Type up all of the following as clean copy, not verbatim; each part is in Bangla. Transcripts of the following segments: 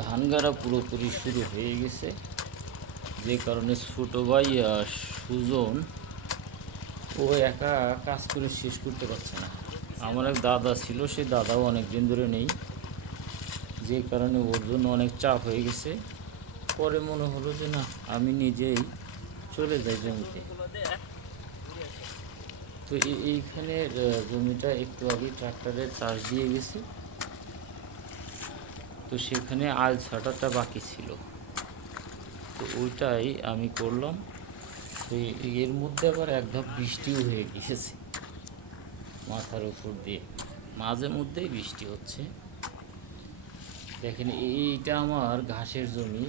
ধান গাড়া পুরোপুরি শুরু হয়ে গেছে, যে কারণে ছোটো ভাই সুজন ও একা কাজ করে শেষ করতে পারছে না। আমার এক দাদা ছিল, সেই দাদাও অনেক দিন ধরে নেই, যে কারণে ওর জন্য অনেক চাপ হয়ে গেছে। পরে মনে হলো যে না, আমি নিজেই চলে যাই জমিতে। তো এইখানে জমিটা একটু আগে ট্রাক্টরে চাষ দিয়ে গেছি, তো সেখানে আল ছাটাটা বাকি ছিল, তো ওইটাই আমি করলাম। তো এর মধ্যে আবার এক ধাপ বৃষ্টিও হয়ে গিয়েছে মাথার উপর দিয়ে, মাঝে মধ্যেই বৃষ্টি হচ্ছে। দেখেন, এইটা আমার ঘাসের জমি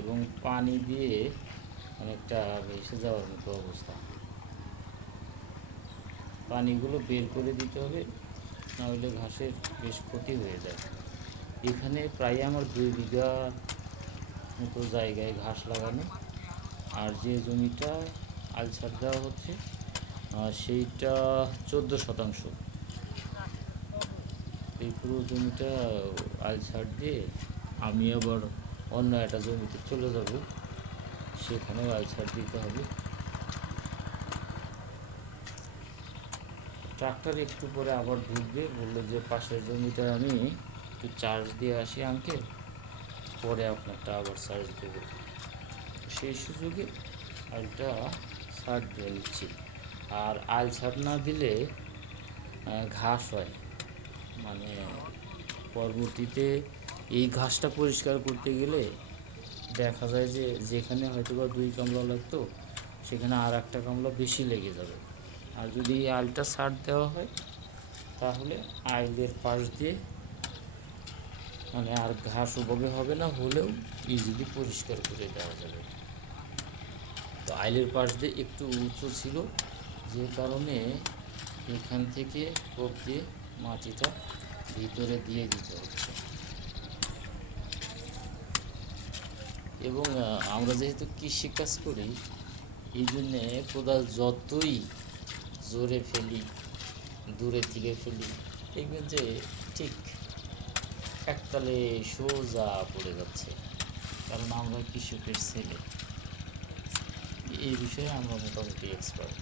এবং পানি দিয়ে অনেকটা ভেসে যাওয়ার মতো অবস্থা। পানিগুলো বের করে দিতে হবে, নাহলে ঘাসের বেশ ক্ষতি হয়ে যায়। এখানে প্রায় আমার 2 বিঘা মতো জায়গায় ঘাস লাগানো, আর যে জমিটা আলসার দেওয়া হচ্ছে সেইটা 14%। এই পুরো জমিটা আলসার দিয়ে আমি আবার অন্য একটা জমিতে চলে যাব, সেখানেও আলসার দিতে হবে। ট্রাক্টর একটু পরে আবার ঢুকবে, বললো যে পাশের জমিটা আমি একটু চার্জ দিয়ে আসি আঙ্কেল, পরে আপনারটা আবার চার্জ দেবো। সেই সুযোগে আলটা সার দিয়ে নিচ্ছি। আর আল সার না দিলে ঘাস হয়, মানে পরবর্তীতে এই ঘাসটা পরিষ্কার করতে গেলে দেখা যায় যে যেখানে হয়তো বা 2 কামলা লাগতো, সেখানে আর একটা কামলা বেশি লেগে যাবে। আর যদি এই আলটা সার দেওয়া হয়, তাহলে আইলের পাশ দিয়ে মানে আর ঘাস ওভাবে হবে না, হলেও ইজিলি পরিষ্কার করে দেওয়া যাবে। তো আইলের পাশ দিয়ে একটু উঁচু ছিল, যে কারণে এখান থেকে কোপ দিয়ে মাটিটা ভিতরে দিয়ে দিতে হচ্ছে। এবং আমরা যেহেতু কৃষিকাজ করি, এই জন্যে কোদাল যতই জোরে ফেলি, দূরে থেকে ফেলি, দেখবেন যে ঠিক একতালে সোজা পড়ে যাচ্ছে, কারণ আমরা কৃষকের ছেলে। এই বিষয়ে আমরা মোটামুটি এক্সপার্ট।